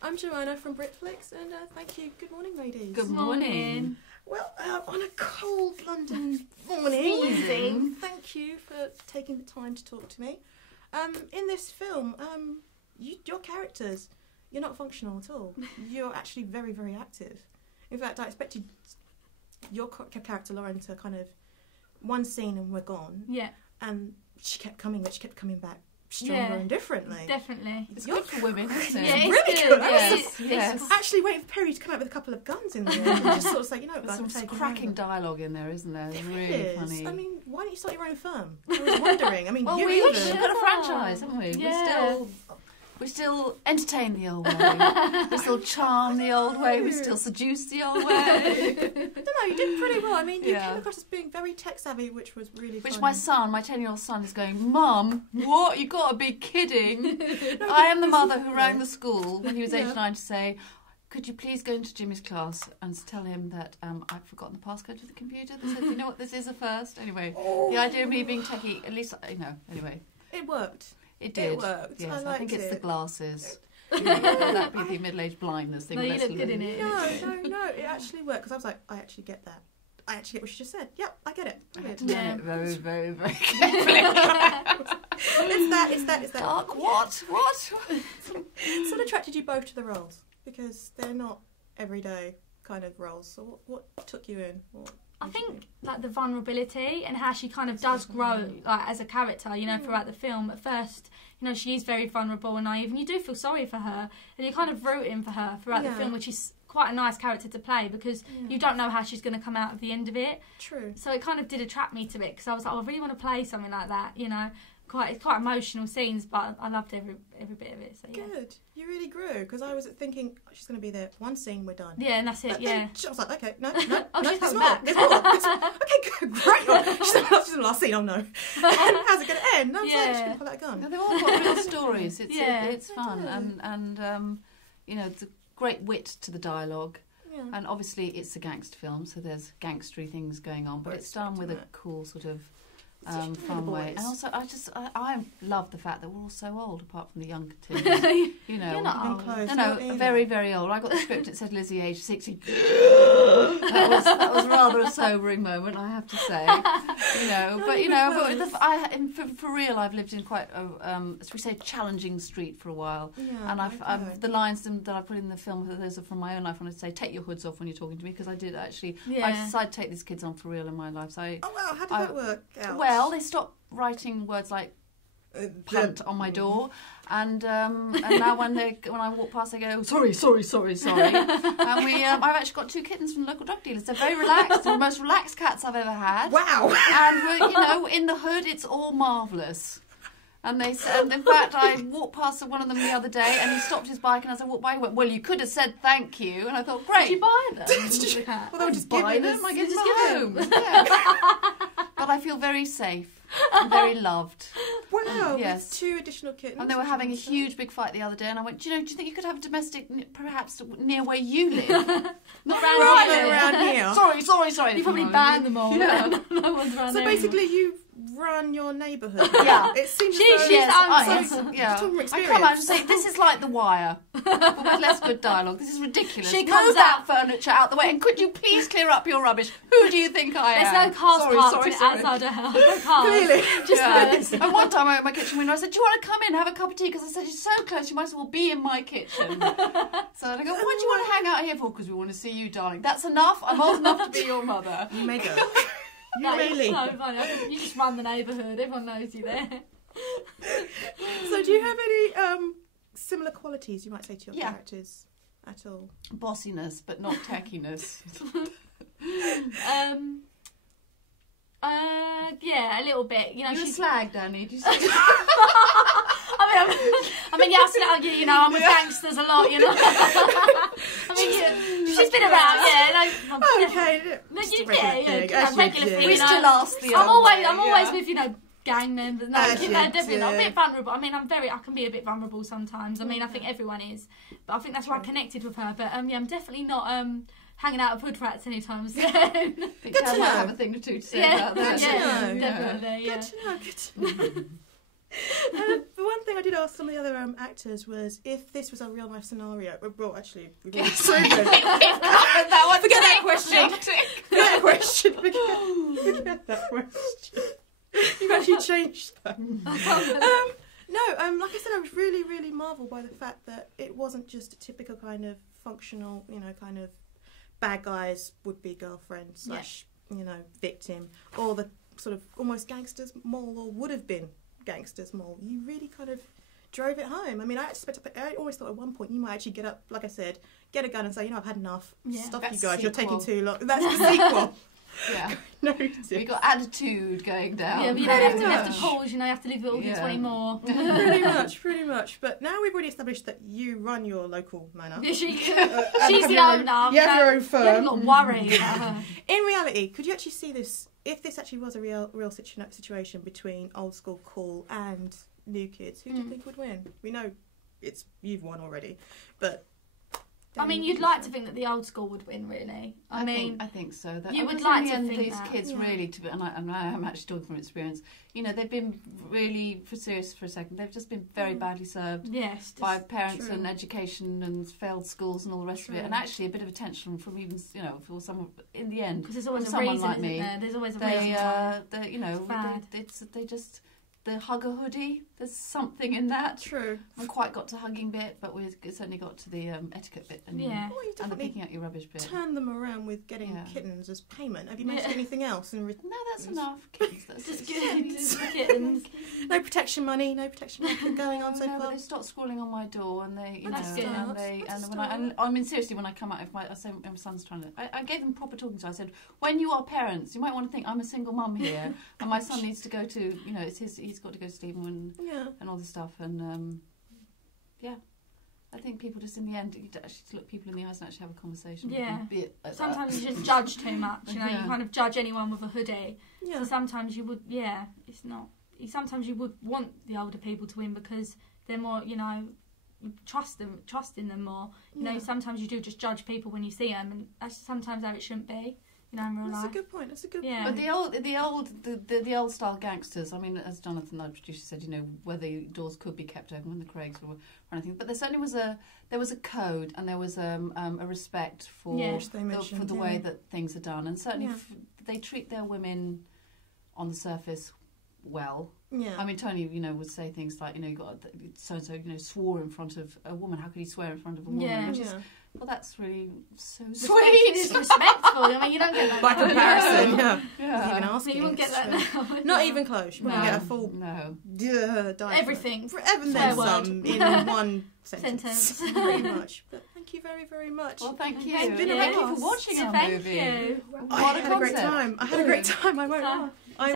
I'm Joanna from Britflicks, and thank you. Good morning, ladies. Good morning. Well, on a cold London morning, thank you for taking the time to talk to me. In this film, your characters, you're not functional at all. You're actually very, very active. In fact, I expected your character, Lauren, to kind of one scene and we're gone. Yeah. And she kept coming, but she kept coming back stronger and differently. Definitely. It's good for women, isn't it? Yeah, it's really good. Good. Yes. Actually waiting for Perry to come out with a couple of guns in there and just sort of say, you know, there's some cracking dialogue in there, isn't there? It's really funny. I mean, why don't you start your own firm? I was wondering. I mean, well, we've got a franchise, haven't we? Yeah. We still entertain the old way. We still charm the old way. We still seduce the old way. I don't know, you did pretty well. I mean, you came across as being very tech-savvy, which was really funny. My 10-year-old son, is going, Mum, what? You got to be kidding. I am the mother who rang the school when he was age 9 to say, could you please go into Jimmy's class and tell him that I've forgotten the passcode to the computer? They said, you know what, this is a first. Anyway, the idea of me being techie, at least, you know, anyway. It worked. It did. It worked. Yes, I think it's the glasses. That be the middle-aged blindness thing. No, you look good in it. No, it actually worked because I was like, I actually get that. I actually get what she just said. Yep, I get it. I had to learn it very, very, very carefully. It's that. Dark, what? What attracted you both to the roles? Because they're not everyday kind of roles. So what took you in? I think like the vulnerability and how she kind of does grow like as a character, you know, throughout the film. At first, you know, she is very vulnerable and naive, and you do feel sorry for her, and you're kind of rooting for her throughout the film, which is quite a nice character to play because you don't know how she's going to come out at the end of it. True. So it kind of did attract me to it because I was like, oh, I really want to play something like that, you know. Quite emotional scenes, but I loved every bit of it. So yeah. Good. You really grew because I was thinking she's going to be there. One scene, we're done. Yeah, and that's it. Yeah. I was like, okay, no, oh, no, she's there's more. There's more. Okay, good, great. She's in the last scene. Oh no. And how's it going to end? And I was like, she's going to pull out a gun. No, they've all got real stories. It's fun and you know, the great wit to the dialogue. Yeah. And obviously, it's a gangster film, so there's gangstery things going on, but it's done with a cool sort of. Fun way, and also I love the fact that we're all so old, apart from the younger two. You know, you're not old. No, very, very old. I got the script; it said Lizzie, age 60. that was rather a sobering moment, I have to say. You know, but you know, for real, I've lived in quite a, as we say, challenging street for a while, and I've the lines that I put in the film, those are from my own life. When I say, take your hoods off when you're talking to me, because I did actually. I decided to take these kids on for real in my life. So oh wow, how did that work out? Well, they stopped writing words like punt on my door, and now when I walk past, they go sorry. And I've actually got 2 kittens from the local drug dealers. They're very relaxed. They're the most relaxed cats I've ever had. Wow! And you know, in the hood, it's all marvellous. And they said, in fact, I walked past one of them the other day, and he stopped his bike, and as I walked by, he went, "Well, you could have said thank you." And I thought, great. Did you buy them? Well, they were just buy them. I get them home. Yeah. But I feel very safe and very loved. Wow, yes. With 2 additional kittens. And they were having a huge big fight the other day, and I went, do you think you could have a domestic perhaps near where you live? Not around here. Sorry. You probably banned them all. Yeah. No one's around. So basically you run your neighbourhood. Yeah. It seems I come out and say, this is like The Wire, but with less good dialogue. This is ridiculous. She comes out furniture out the way, and could you please clear up your rubbish? Who do you think I am? There's no cars parked outside her house. No cars. Clearly. And one time I opened my kitchen window, I said, do you want to come in and have a cup of tea? Because I said, you're so close, you might as well be in my kitchen. So I go, what do you want to hang out here for? Because we want to see you, darling. That's enough. I'm old enough to be your mother. You may go. It's so funny. You just run the neighbourhood. Everyone knows you there. So do you have any similar qualities you might say to your characters at all? Bossiness, but not tackiness. Yeah, a little bit. You know, she's a slag, Dani. Do you say I mean, yeah, you know, I'm with gangsters a lot, you know. I mean, she's been around, regular thing. We still ask the I'm always with, you know, gang members. No, definitely not. A bit vulnerable. I mean, I can be a bit vulnerable sometimes. I mean, I think everyone is, but I think that's why I connected with her. But yeah, I'm definitely not hanging out with hood rats anytime soon. Good to know. I have a thing or two to say about that. Definitely. Good to know. The one thing I did ask some of the other actors was if this was a real life scenario. Well, actually, we've already proven it. Forget that question. Forget that question. Forget that question. You've actually changed that. No, like I said, I was really, really marvelled by the fact that it wasn't just a typical kind of functional, kind of bad guys would-be girlfriend slash, victim, or the sort of almost gangsters mole or would have been gangsters mole. You really kind of drove it home. I mean, I always thought at one point you might actually get up, like I said, get a gun and say, I've had enough. Stop you guys, you're taking too long. That's the sequel. Yeah. Notice. We got attitude going down. Yeah, but you don't have to pause, you have to leave it all to 20 more. Pretty much. But now we've already established that you run your local manor. Yeah, she's the owner. You have your own firm. You haven't got to worry about her. In reality, could you actually see this, if this actually was a real situation between old school cool and new kids, who do you think would win? We know you've won already, but... I mean, you'd like to think that the old school would win, really. I think so. You would like to think these kids really, and I am actually talking from experience. They've been really, for serious for a second, they've just been very badly served by parents and education and failed schools and all the rest of it. And actually, a bit of attention from even, for someone in the end. Because there's always someone a reason, like me. There's always a reason. They just. The hugger hoodie, there's something in that. True. I haven't quite got to hugging bit, but we've certainly got to the etiquette bit and the picking out your rubbish bit. Turn them around with getting kittens as payment. Have you managed anything else? No, that's enough. Kittens, that's just kittens. No protection money going on so far. But they stopped scrawling on my door, and seriously, when I come out, if my son's trying to, I gave them proper talking to. I said, when you are parents, you might want to think I'm a single mum here, and my son needs to go to, he's got to go to Stephen and all this stuff, and I think people just in the end, you actually look people in the eyes and actually have a conversation. Sometimes you just judge too much. You kind of judge anyone with a hoodie. So sometimes you would, it's not. Sometimes you would want the older people to win because they're more, you trust in them more. Sometimes you do just judge people when you see them, and that's sometimes how it shouldn't be. In real life. That's a good point. But the old style gangsters. I mean, as Jonathan, the producer, said, whether doors could be kept open when the Krays or anything. But there certainly was a code, and there was a respect for the way that things are done, and certainly they treat their women on the surface well. Yeah. I mean, Tony, would say things like, you got so and so, swore in front of a woman. How could he swear in front of a woman? Which is, well, that's really so sweet. It's respectful. I mean, you don't get that. By comparison, Even asking. You won't get that now. Not even close. You won't get a full. Everything. Forever then some in one sentence. Pretty much. But thank you very, very much. Well, thank you. It's been a thank you for watching our movie. Thank you. I had a great time. I won't lie.